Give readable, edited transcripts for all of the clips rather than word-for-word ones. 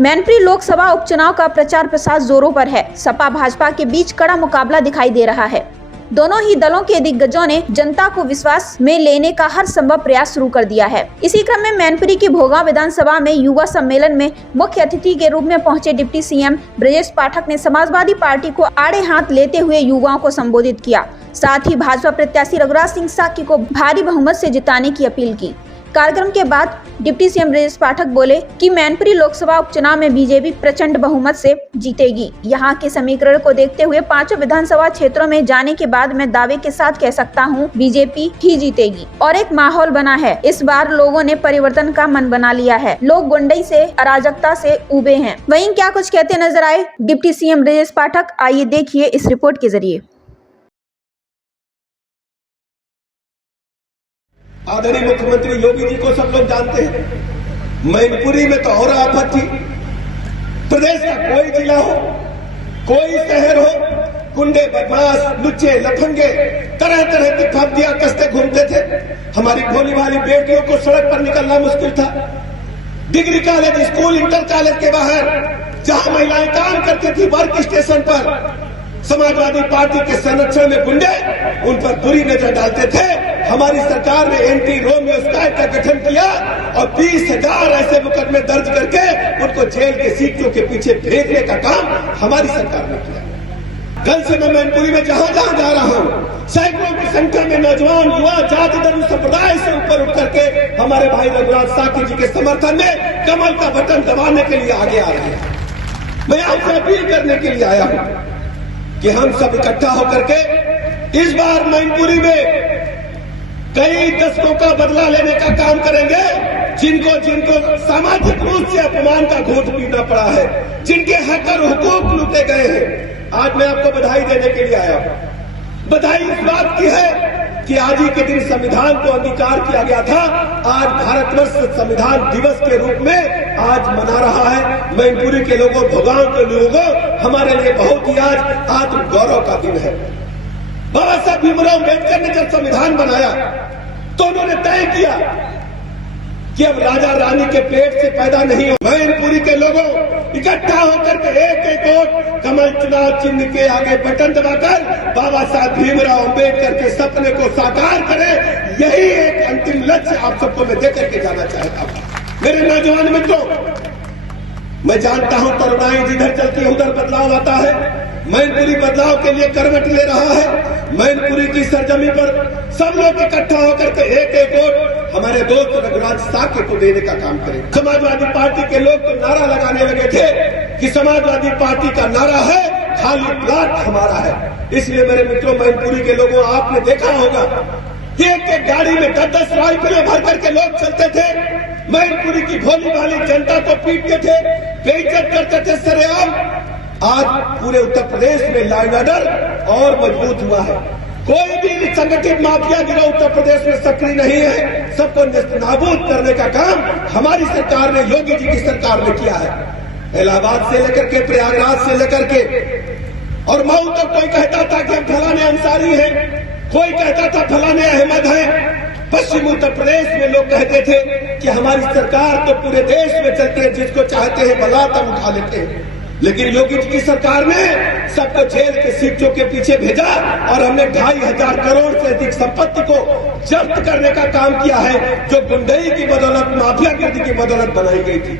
मैनपुरी लोकसभा उपचुनाव का प्रचार प्रसार जोरों पर है। सपा भाजपा के बीच कड़ा मुकाबला दिखाई दे रहा है। दोनों ही दलों के दिग्गजों ने जनता को विश्वास में लेने का हर संभव प्रयास शुरू कर दिया है। इसी क्रम में मैनपुरी की भोगांव विधानसभा में युवा सम्मेलन में मुख्य अतिथि के रूप में पहुंचे डिप्टी सीएम ब्रजेश पाठक ने समाजवादी पार्टी को आड़े हाथ लेते हुए युवाओं को संबोधित किया। साथ ही भाजपा प्रत्याशी रघुराज सिंह साकी को भारी बहुमत से जिताने की अपील की। कार्यक्रम के बाद डिप्टी सीएम ब्रजेश पाठक बोले कि मैनपुरी लोकसभा उपचुनाव में बीजेपी प्रचंड बहुमत से जीतेगी। यहां के समीकरण को देखते हुए पांचों विधानसभा क्षेत्रों में जाने के बाद मैं दावे के साथ कह सकता हूं बीजेपी ही जीतेगी। और एक माहौल बना है। इस बार लोगों ने परिवर्तन का मन बना लिया है। लोग गुंडई से अराजकता से उबे हैं। वहीं क्या कुछ कहते नजर आए डिप्टी सीएम ब्रजेश पाठक, आइए देखिए इस रिपोर्ट के जरिए। आदरणीय मुख्यमंत्री योगी जी को सब लोग जानते हैं। मैनपुरी में तो और आफत थी। प्रदेश का कोई जिला हो, कोई शहर हो, गुंडे, बदमाश, लुच्चे, लफंगे तरह तरह की फब्दियां कसते घूमते थे। हमारी भोली भाली बेटियों को सड़क पर निकलना मुश्किल था। Degree college, school, inter college के बाहर जहां महिलाएं काम करती थी, वर्क स्टेशन पर समाजवादी पार्टी के संरक्षण में गुंडे उन पर बुरी नजर डालते थे। हमारी सरकार ने एंटी रोमियो स्क्वाड का गठन किया और 20,000 ऐसे मुकदमे दर्ज करके उनको जेल के सीटों के पीछे भेजने का काम हमारी सरकार ने किया। कल से मैं मैनपुरी में जहां जहां जा रहा हूं, सैकड़ों की संख्या में नौजवान, युवा, जाति, धर्म, संप्रदाय से ऊपर उठ करके हमारे भाई रघुराज साकी जी के समर्थन में कमल का बटन दबाने के लिए आगे आ रहे हैं। मैं आपसे अपील करने के लिए आया हूं कि हम सब इकट्ठा होकर के इस बार मैनपुरी में कई दशकों का बदला लेने का काम करेंगे। जिनको सामाजिक रूप से अपमान का घूंट पीना पड़ा है, जिनके हक और हुकूक लूटे गए हैं, आज मैं आपको बधाई देने के लिए आया हूं। बधाई इस बात की है कि आज ही के दिन संविधान को अंगीकार किया गया था। आज भारतवर्ष संविधान दिवस के रूप में आज मना रहा है। मैनपुरी के लोगों, भोगांव के लोगों, हमारे लिए बहुत ही आज आत्म गौरव का दिन है। बाबा साहब भीमराव अम्बेडकर ने जब संविधान बनाया तो उन्होंने तय किया कि अब राजा रानी के पेट से पैदा नहीं हो। मैनपुरी के लोगों इकट्ठा होकर के एक एक वोट कमल चुनाव चिन्ह के आगे बटन दबाकर बाबा साहब भीमराव अम्बेडकर के सपने को साकार करें। यही एक अंतिम लक्ष्य आप सबको मैं देकर के जाना चाहता हूं। मेरे नौजवान मित्रों, मैं जानता हूं तरुणाई जिधर चलती है उधर बदलाव आता है। मैनपुरी बदलाव के लिए करवट ले रहा है। मैनपुरी की सरजमी पर सब लोग इकट्ठा होकर के एक एक वोट हमारे दोस्त रघुराज साकी को देने का काम करें। समाजवादी पार्टी के लोग तो नारा लगाने लगे थे कि समाजवादी पार्टी का नारा है खाली प्लाट हमारा है। इसलिए मेरे मित्रों, मैनपुरी के लोगों, आपने देखा होगा एक एक गाड़ी में 10-10 राइफलें भर करके लोग चलते थे। मैनपुरी की भोली भाली जनता को पीटते थे, बेइज्जत करते थे सरेआम। आज पूरे उत्तर प्रदेश में लॉ एंड ऑर्डर और मजबूत हुआ है। कोई भी संगठित माफिया गिरोह उत्तर प्रदेश में सक्रिय नहीं है। सबको नाबूद करने का काम हमारी सरकार ने, योगी जी की सरकार ने किया है। इलाहाबाद से लेकर के, प्रयागराज से लेकर के और मऊ तक कोई कहता था कि हम फलाने अंसारी हैं, कोई कहता था फलाने अहमद हैं। पश्चिम उत्तर प्रदेश में लोग कहते थे कि हमारी सरकार तो पूरे देश में चलती है, जिसको चाहते हैं बलात्कार उठा लेते हैं। लेकिन योगी जी की सरकार ने सबको जेल के सीटों के पीछे भेजा और हमने 2,500 करोड़ से अधिक संपत्ति को जब्त करने का काम किया है, जो गुंडई की बदौलत, माफियागिरी की बदौलत बनाई गई थी।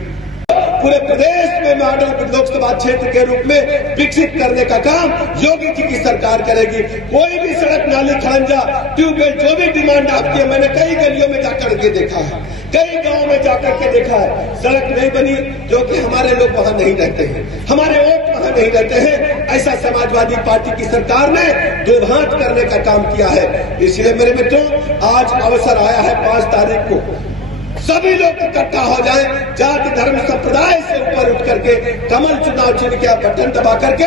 पूरे प्रदेश में मॉडल लोकसभा क्षेत्र के रूप में विकसित करने का काम योगी जी की सरकार करेगी। कोई भी सड़क, नाली, खड़ंजा, ट्यूबवेल, जो भी डिमांड आपकी है, मैंने कई गलियों में जाकर के देखा है, कई गांव में जाकर के देखा है। सड़क नहीं बनी क्योंकि हमारे लोग वहां नहीं रहते हैं, हमारे वोट वहां नहीं रहते हैं। ऐसा समाजवादी पार्टी की सरकार ने दुर्भांत करने का काम किया है। इसलिए मेरे मित्रों, आज अवसर आया है 5 तारीख को सभी लोग इकट्ठा हो जाएं, जाति, धर्म, संप्रदाय से ऊपर उठ करके कमल चुनाव चिन्ह के बटन दबा करके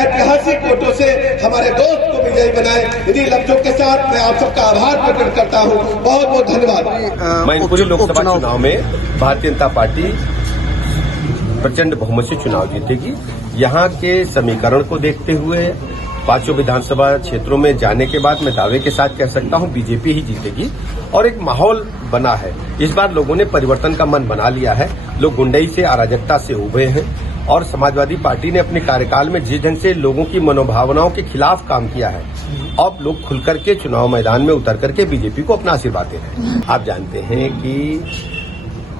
ऐतिहासिक वोटों से हमारे दोस्त को विजयी बनाएं। इन्हीं लफ्जों के साथ मैं आप सबका आभार प्रकट करता हूं। बहुत बहुत धन्यवाद। मैनपुरी लोकसभा चुनाव में भारतीय जनता पार्टी प्रचंड बहुमत से चुनाव जीतेगी। यहाँ के समीकरण को देखते हुए पांचों विधानसभा क्षेत्रों में जाने के बाद मैं दावे के साथ कह सकता हूं बीजेपी ही जीतेगी और एक माहौल बना है। इस बार लोगों ने परिवर्तन का मन बना लिया है। लोग गुंडई से, अराजकता से उभरे हैं और समाजवादी पार्टी ने अपने कार्यकाल में जिस ढंग से लोगों की मनोभावनाओं के खिलाफ काम किया है, अब लोग खुलकर के चुनाव मैदान में उतर करके बीजेपी को अपना आशीर्वाद दे रहे हैं। आप जानते हैं कि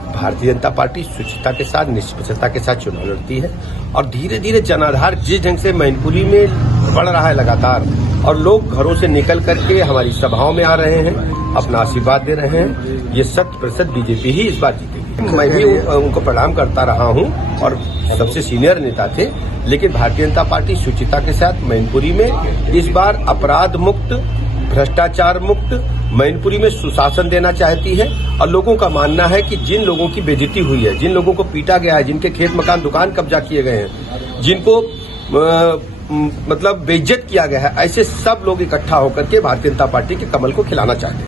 भारतीय जनता पार्टी शुचिता के साथ, निष्पक्षता के साथ चुनाव लड़ती है और धीरे धीरे जनाधार जिस ढंग से मैनपुरी में बढ़ रहा है लगातार और लोग घरों से निकल करके हमारी सभाओं में आ रहे हैं, अपना आशीर्वाद दे रहे हैं, ये 100% बीजेपी ही इस बार जीतेगी। मैं भी उनको प्रणाम करता रहा हूं और सबसे सीनियर नेता थे, लेकिन भारतीय जनता पार्टी शुचिता के साथ मैनपुरी में इस बार अपराध मुक्त, भ्रष्टाचार मुक्त मैनपुरी में सुशासन देना चाहती है। और लोगों का मानना है कि जिन लोगों की बेइज्जती हुई है, जिन लोगों को पीटा गया है, जिनके खेत मकान दुकान कब्जा किए गए हैं, जिनको मतलब बेइज्जत किया गया है, ऐसे सब लोग इकट्ठा होकर के भारतीय जनता पार्टी के कमल को खिलाना चाहते हैं।